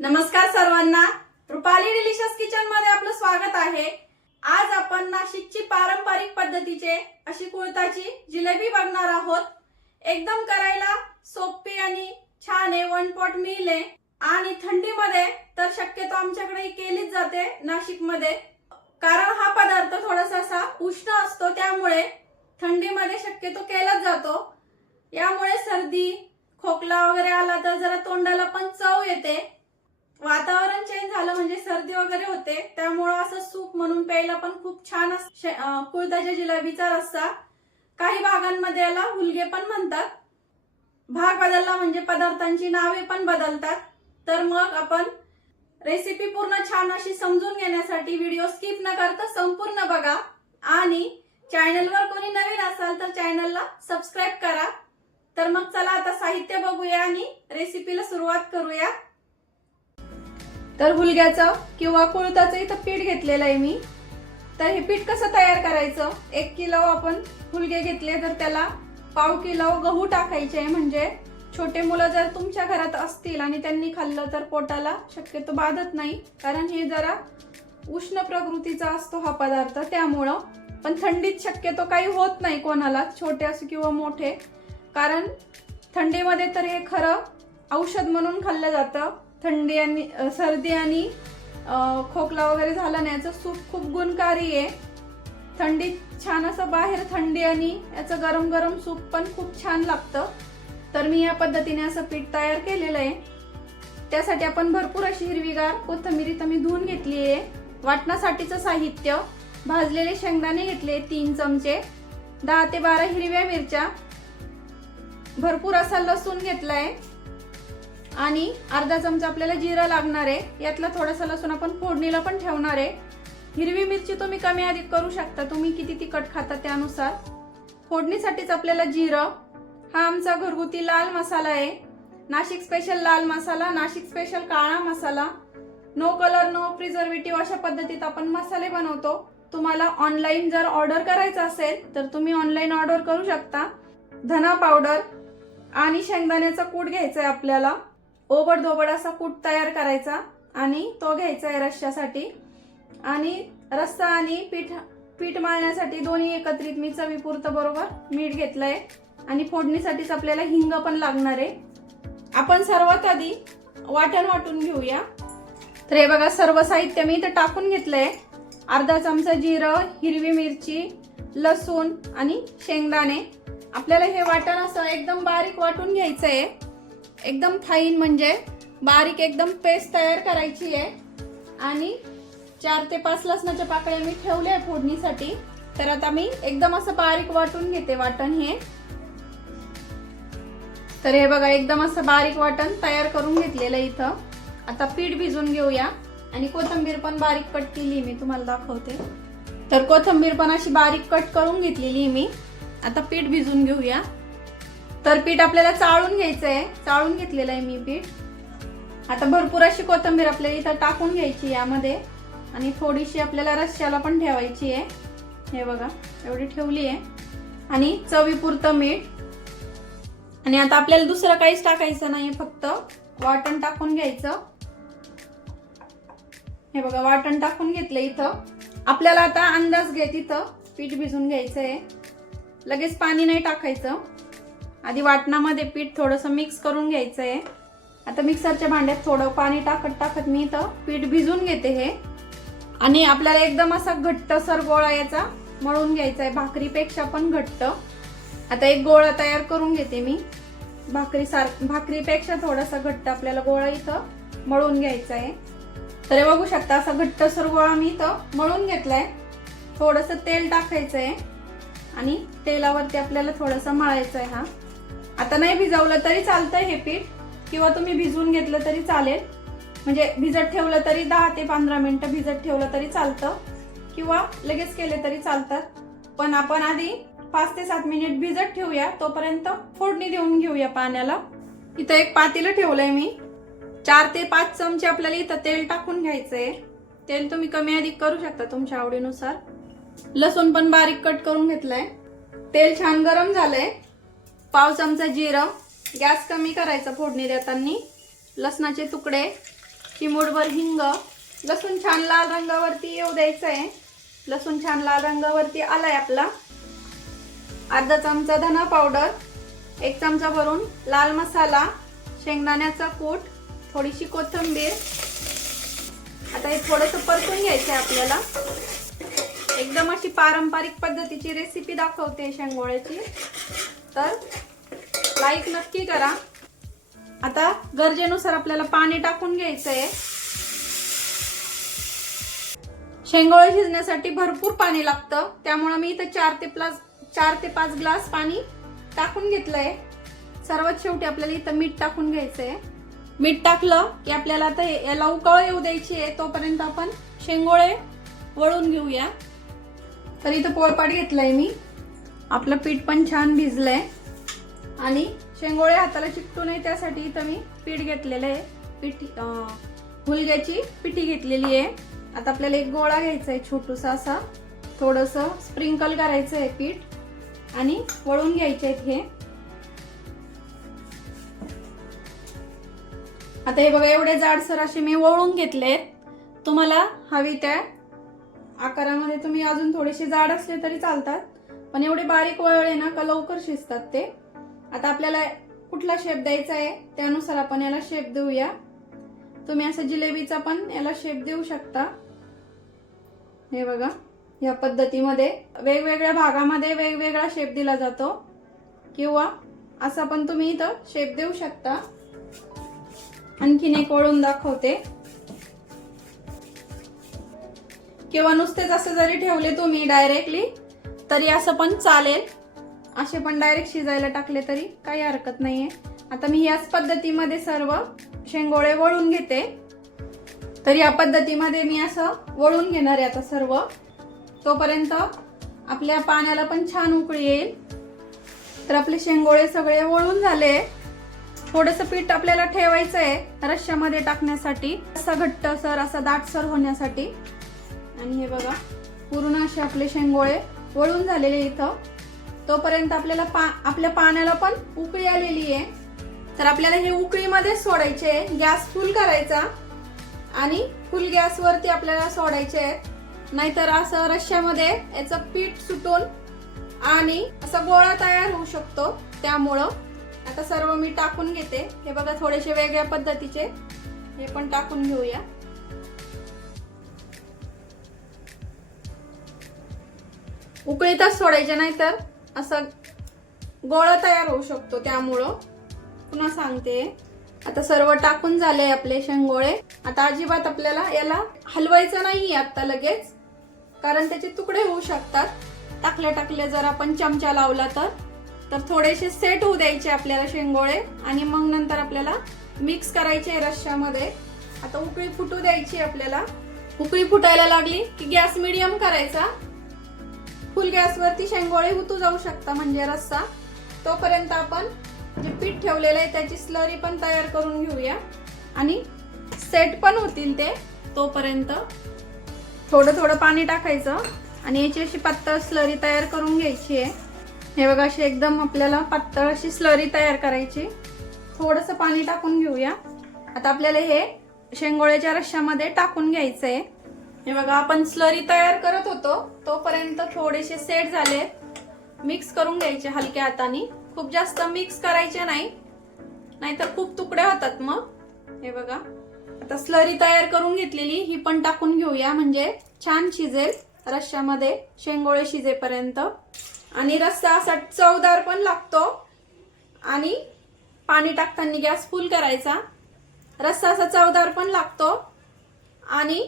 नमस्कार सर्वांना, Rupali delicious kitchen मध्ये आपलं स्वागत आहे। आज आपण नाशिकची पारंपरिक पद्धतीचे अशी कुळथाची जिलेबी बघणार आहोत। एकदम करायला सोपी आणि छान आहे, वन पॉट मील आहे आणि थंडीमध्ये तर शक्यतो आमच्याकडे केलीच जाते नाशिकमध्ये, कारण हा पदार्थ थोडासा असा उष्ण असतो, त्यामुळे थंडीमध्ये शक्यतो केलाच जातो। यामुळे सर्दी खोकला वगैरे आला तर जरा तोंडाला पण चव येते। वातावरण चेंज झालं म्हणजे सर्दी वगैरे होते, त्यामुळे असं सूप म्हणून प्यायला पण खूप छान कुळथाच्या जिलेबीचा रस्सा। काही भागांमध्ये याला हुलगे पण म्हणतात। भाग बदलला म्हणजे पदार्थांची नावे पण बदलतात। तर मग आपण रेसिपी पूर्ण छान अशी समजून घेण्यासाठी व्हिडिओ स्किप न करता संपूर्ण बघा आणि चॅनलवर कोणी नवीन असाल तर चॅनलला सबस्क्राइब करा। तर मग चला आता साहित्य बघूया आणि रेसिपीला सुरुवात करूया। तर हुलग्याचं किंवा कुळथाचं इथं पीठ घेतलेलं आहे मी। तर हे पीठ कसं तयार करायचं, 1 किलो आपण हुलगे घेतले तर त्याला पाव किलो गहू टाकायचे, म्हणजे छोटे मुलं जर तुमच्या घरात असतील आणि त्यांनी खाल्लं तर पोटाला शक्यतो बाधत नाही, कारण हे जरा उष्ण प्रकृतीचा असतो हा पदार्थ, त्यामुळं। पण थंडीत शक्यतो काही होत नाही कोणाला, छोटे असो किंवा मोठे, कारण थंडीमध्ये तर हे खरं औषध म्हणून खाल्लं जातं। थंडी आणि सर्दी आणि खोकला वगैरे झाला नाही, याचं सूप खूप गुणकारी आहे। थंडीत छान असं बाहेर थंडी आणि याचं गरम गरम सूप पण खूप छान लागतं। तर मी या पद्धतीने असं पीठ तयार केलेलं आहे। त्यासाठी आपण भरपूर अशी हिरवीगार कोथिंबीर इथं मी धुवून घेतली आहे। वाटणासाठीचं साहित्य: भाजलेले शेंगदाणे घेतले 3 चमचे, 10 ते 12 हिरव्या मिरच्या, भरपूर असा लसूण घेतलाय आणि अर्धा चमचा आपल्याला जिरं लागणार आहे। यातला थोडासा लसूण आपण फोडणीला पण ठेवणार आहे। हिरवी मिरची तुम्ही कमी अधिक करू शकता, तुम्ही किती तिखट खाता त्यानुसार। फोडणीसाठीच आपल्याला जिरं, हा आमचा घरगुती लाल मसाला आहे, नाशिक स्पेशल लाल मसाला, नाशिक स्पेशल काळा मसाला, नो कलर नो प्रिझर्वेटिव्ह अशा पद्धतीत आपण मसाले बनवतो। तुम्हाला ऑनलाईन जर ऑर्डर करायचं असेल तर तुम्ही ऑनलाईन ऑर्डर करू शकता। धना पावडर आणि शेंगदाण्याचा कूट घ्यायचा आहे आपल्याला, ओबडधोबड असा कूट तयार करायचा आणि तो घ्यायचा आहे रश्श्यासाठी। आणि रस्सा आणि पीठ मळण्यासाठी दोन्ही एकत्रित मी चवीपुरतं बरोबर मीठ घेतलंय आणि फोडणीसाठीच आपल्याला हिंग पण लागणार आहे। आपण सर्वात आधी वाटण वाटून घेऊया। तर हे बघा, सर्व साहित्य मी इथं टाकून घेतलंय। अर्धा चमचा जिरं, हिरवी मिरची, लसूण आणि शेंगदाणे। आपल्याला हे वाटण असं एकदम बारीक वाटून घ्यायचं आहे, एकदम फाईन, म्हणजे बारीक एकदम पेस्ट तयार करायची आहे। आणि 4 ते 5 लसणाच्या पाकळ्या मी ठेवल्या आहे फोडणीसाठी। तर आता मी एकदम असं बारीक वाटून घेते वाटण हे। तर हे बघा, एकदम असं बारीक वाटण तयार करून घेतलेलं आहे इथं। आता पीठ भिजून घेऊया आणि कोथिंबीर पण बारीक कट केली मी, तुम्हाला दाखवते। तर कोथिंबीर पण अशी बारीक कट करून घेतलेली मी। आता पीठ भिजून घेऊया। तर पीठ आपल्याला चाळून घ्यायचं आहे, चाळून घेतलेलं आहे मी पीठ। आता भरपूर अशी कोथिंबीर आपल्याला इथं टाकून घ्यायची यामध्ये आणि थोडीशी आपल्याला रश्श्याला पण ठेवायची आहे। हे बघा, एवढी ठेवली आहे। आणि चवीपुरतं मीठ। आणि आता आपल्याला दुसरं काहीच टाकायचं नाही, फक्त वाटण टाकून घ्यायचं। हे बघा, वाटण टाकून घेतलं इथं। आपल्याला आता अंदाज घेत इथं पीठ भिजून घ्यायचं आहे, लगेच पाणी नाही टाकायचं। आधी वाटणामध्ये पीठ थोडंसं मिक्स करून घ्यायचं आहे। आता मिक्सरच्या भांड्यात थोडं पाणी टाकत मी इथं पीठ भिजून घेते हे। आणि आपल्याला एकदम असा घट्टसर गोळा याचा मळून घ्यायचा आहे, भाकरीपेक्षा पण घट्ट। आता एक गोळा तयार करून घेते मी, भाकरीपेक्षा थोडासा घट्ट आपल्याला गोळा इथं मळून घ्यायचा आहे। तर हे बघू शकता, असा घट्टसर गोळा मी इथं मळून घेतलाय। थोडंसं तेल टाकायचं आहे आणि तेलावरती आपल्याला थोडंसं मळायचं आहे हा। आता नाही भिजवलं तरी चालतंय हे पीठ, किंवा तुम्ही भिजवून घेतलं तरी चालेल, म्हणजे भिजत ठेवलं तरी 10 ते 15 मिनिटं भिजत ठेवलं तरी चालतं, किंवा लगेच केले तरी चालतात। पण आपण आधी 5 ते 7 मिनिट भिजत ठेवूया, तोपर्यंत फोडणी देऊन घेऊया पाण्याला। इथं एक पातेलं ठेवलंय मी, 4 ते 5 चमचे आपल्याला इथं तेल टाकून घ्यायचंय। तेल तुम्ही कमी अधिक करू शकता तुमच्या आवडीनुसार। लसूण पण बारीक कट करून घेतलाय। तेल छान गरम झालंय। पाव चमचा जिरं, गॅस कमी करायचा फोडणी देताना। लसणाचे तुकडे, चिमूटभर हिंग, लसूण छान लाल रंगावरती येऊ द्यायचं आहे. लसूण छान लाल रंगावरती आलाय आपला. अर्धा चमचा धना पावडर, 1 चमचा भरून लाल मसाला, शेंगदाण्याचा कूट, थोडीशी कोथिंबीर. आता हे थोडंसं परतून घ्यायचं आहे आपल्याला. एकदम अशी पारंपरिक पद्धतीची रेसिपी दाखवते शेंगोळ्याची, तर लाईक नक्की करा. आता गरजेनुसार आपल्याला पाणी टाकून घ्यायचं आहे. शेंगोळे शिजण्यासाठी भरपूर पाणी लागतं, त्यामुळे मी इथं 4 ते 5 ग्लास पाणी टाकून घेतलंय. सर्वात शेवटी आपल्याला इथं मीठ टाकून घ्यायचंय. मीठ टाकलं की आपल्याला आता याला उकळ येऊ द्यायची आहे. तोपर्यंत आपण शेंगोळे वळून घेऊया. तर इथं पोळपाट घेतलंय मी. आपलं पीठ पण छान भिजलंय आणि शेंगोळे हाताला चिकटू नये त्यासाठी इथं मी पीठ घेतलेलं आहे. हुलग्याची पिठी घेतलेली आहे. आता आपल्याला एक गोळा घ्यायचा आहे छोटूसा असा, थोडंसं स्प्रिंकल करायचं आहे पीठ आणि वळून घ्यायचे आहेत हे. आता हे बघा एवढे जाडसर असे मी वळून घेतलेत. तुम्हाला हवी त्या आकारामध्ये तुम्ही अजून थोडेसे जाड असले तरी चालतात, पण एवढे बारीक वळले ना का लवकर शिजतात ते. आता आपल्याला कुठला शेप द्यायचा आहे त्यानुसार आपण याला शेप देऊया. तुम्ही असं जिलेबीचा पण याला शेप देऊ शकता. हे बघा या पद्धतीमध्ये वेगवेगळ्या भागामध्ये वेगवेगळा शेप दिला जातो, किंवा असा पण तुम्ही इथं शेप देऊ शकता. आणखीन एक वळून दाखवते. किंवा नुसतेच असं जरी ठेवले तुम्ही डायरेक्टली तरी असं पण चालेल. असे पण डायरेक्ट शिजायला टाकले तरी काही हरकत नाहीये. आता मी याच पद्धतीमध्ये सर्व शेंगोळे वळून घेते. तर या पद्धतीमध्ये मी असं वळून घेणार आहे आता सर्व. तोपर्यंत आपल्या पाण्याला पण छान उकळी येईल. तर आपले शेंगोळे सगळे वळून झाले. थोडंसं पीठ आपल्याला ठेवायचं आहे रश्श्यामध्ये टाकण्यासाठी, असा घट्टसर असा दाटसर होण्यासाठी. आणि हे बघा पूर्ण असे आपले शेंगोळे वळून झालेले इथं. तोपर्यंत आपल्याला आपल्या पाण्याला पण उकळी आलेली आहे. तर आपल्याला हे उकळीमध्ये सोडायचे आहे. गॅस फुल करायचा आणि फुल गॅसवरती आपल्याला सोडायचे आहेत, नाहीतर असं रश्श्यामध्ये याचं पीठ सुटून आणि असा गोळा तयार होऊ शकतो. त्यामुळं आता सर्व मी टाकून घेते. हे बघा थोडेसे वेगळ्या पद्धतीचे हे पण टाकून घेऊया. उकळीतच सोडायचे, नाहीतर असं गोळा तयार होऊ शकतो. त्यामुळं पुन्हा सांगते. आता सर्व टाकून झाले आपले शेंगोळे. आता अजिबात आपल्याला याला हलवायचं नाही आता लगेच, कारण त्याचे तुकडे होऊ शकतात. टाकले जर आपण चमचा लावला तर थोडेसे सेट होऊ द्यायचे आपल्याला शेंगोळे आणि मग नंतर आपल्याला मिक्स करायचे रश्श्यामध्ये. आता उकळी फुटू द्यायची आपल्याला. उकळी फुटायला लागली की गॅस मिडियम करायचा. फुल गॅसवरती शेंगोळे हुतू जाऊ शकता म्हणजे रस्सा. तोपर्यंत आपण जे पीठ ठेवलेलं आहे त्याची स्लरी पण तयार करून घेऊया आणि सेट पण होतील ते. तोपर्यंत थोडं पाणी टाकायचं आणि याची अशी पातळ स्लरी तयार करून घ्यायची आहे. हे बघा अशी एकदम आपल्याला पातळ अशी स्लरी तयार करायची. थोडंसं पाणी टाकून घेऊया. आता आपल्याला हे शेंगोळ्याच्या रश्श्यामध्ये टाकून घ्यायचं आहे. हे बघा आपण स्लरी तयार करत होतो तोपर्यंत थोडेसे सेट झाले. मिक्स करून घ्यायचे हलक्या हाताने. खूप जास्त मिक्स करायचे नाही, नाहीतर खूप तुकडे होतात मग. हे बघा आता स्लरी तयार करून घेतलेली ही पण टाकून घेऊया, म्हणजे छान शिजेल रश्श्यामध्ये शेंगोळे शिजेपर्यंत. आणि रस्सा असा चवदार पण लागतो. आणि पाणी टाकताना गॅस फुल करायचा. रस्सा असा चवदार पण लागतो आणि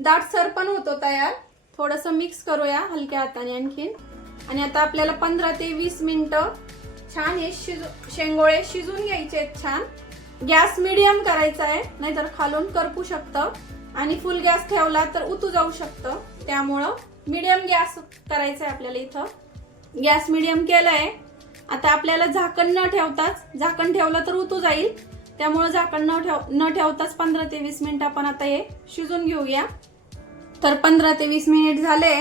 दाटसर पण होतो तयार. थोडंसं मिक्स करूया हलक्या हाताने आणखीन. आणि आता आपल्याला 15 ते 20 मिनिटं छान हे शेंगोळे शिजून घ्यायचे आहेत छान. गॅस मिडियम करायचा आहे, नाहीतर खालून करपू शकतं आणि फुल गॅस ठेवला तर उतू जाऊ शकतं. त्यामुळं मिडियम गॅस करायचा आहे आपल्याला. इथं गॅस मिडियम केलाय. आता आपल्याला झाकण न ठेवताच, झाकण ठेवलं तर उतू जाईल, त्यामुळे झाकण न ठेवताच 15 ते 20 मिनिट आपण आता हे शिजून घेऊया. तर 15 ते 20 मिनिट झाले.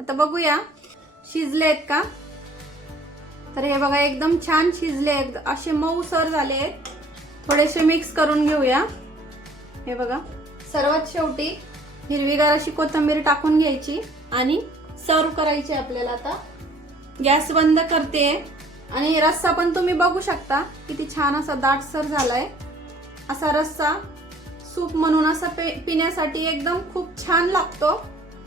आता बघूया शिजलेत का. तर हे बघा एकदम छान शिजले, असे मऊसर झाले. थोडेसे मिक्स करून घेऊया. हे बघा, सर्वात शेवटी हिरवीगार अशी कोथिंबीर टाकून घ्यायची आणि सर्व करायची आपल्याला. आता गॅस बंद करते आणि रस्सा पण तुम्ही बघू शकता किती छान असा दाटसर झालाय. असा रस्सा सूप म्हणून असा पिण्यासाठी एकदम खूप छान लागतो.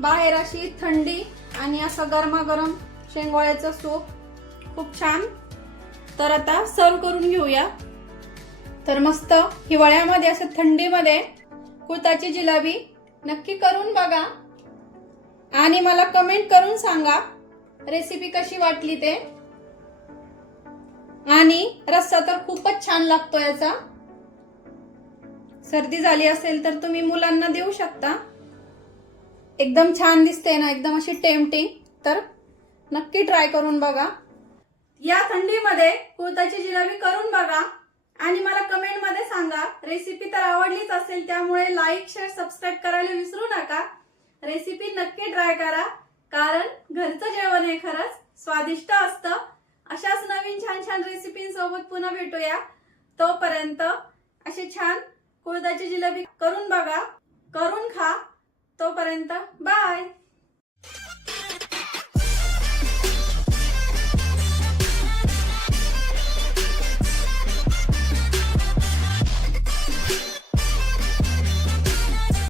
बाहेर अशी थंडी आणि असं गरमागरम शेंगोळ्याचं सूप खूप छान. तर आता सर्व करून घेऊया. तर मस्त हिवाळ्यामध्ये असं थंडीमध्ये कुळथाची जिलेबी नक्की करून बघा आणि मला कमेंट करून सांगा रेसिपी कशी वाटली ते. आणि रस्सा तर खूपच छान लागतो याचा. सर्दी झाली असेल तर तुम्ही मुलांना देऊ शकता. एकदम छान दिसते ना, एकदम अशी टेम्पटिंग. तर नक्की ट्राय करून बघा. या थंडीमध्ये कुळथाची जिलेबी करून बघा आणि मला कमेंट मध्ये सांगा. रेसिपी तर आवडलीच असेल, त्यामुळे लाईक, शेअर, सबस्क्राईब करायला विसरू नका. रेसिपी नक्की ट्राय करा, कारण घरचं जेवण हे खरंच स्वादिष्ट असतं. अशाच नवीन छान छान रेसिपींसोबत पुन्हा भेटूया. तोपर्यंत अशी छान कुळथाची जिलेबी करून बघा, करून खा. तोपर्यंत बाय.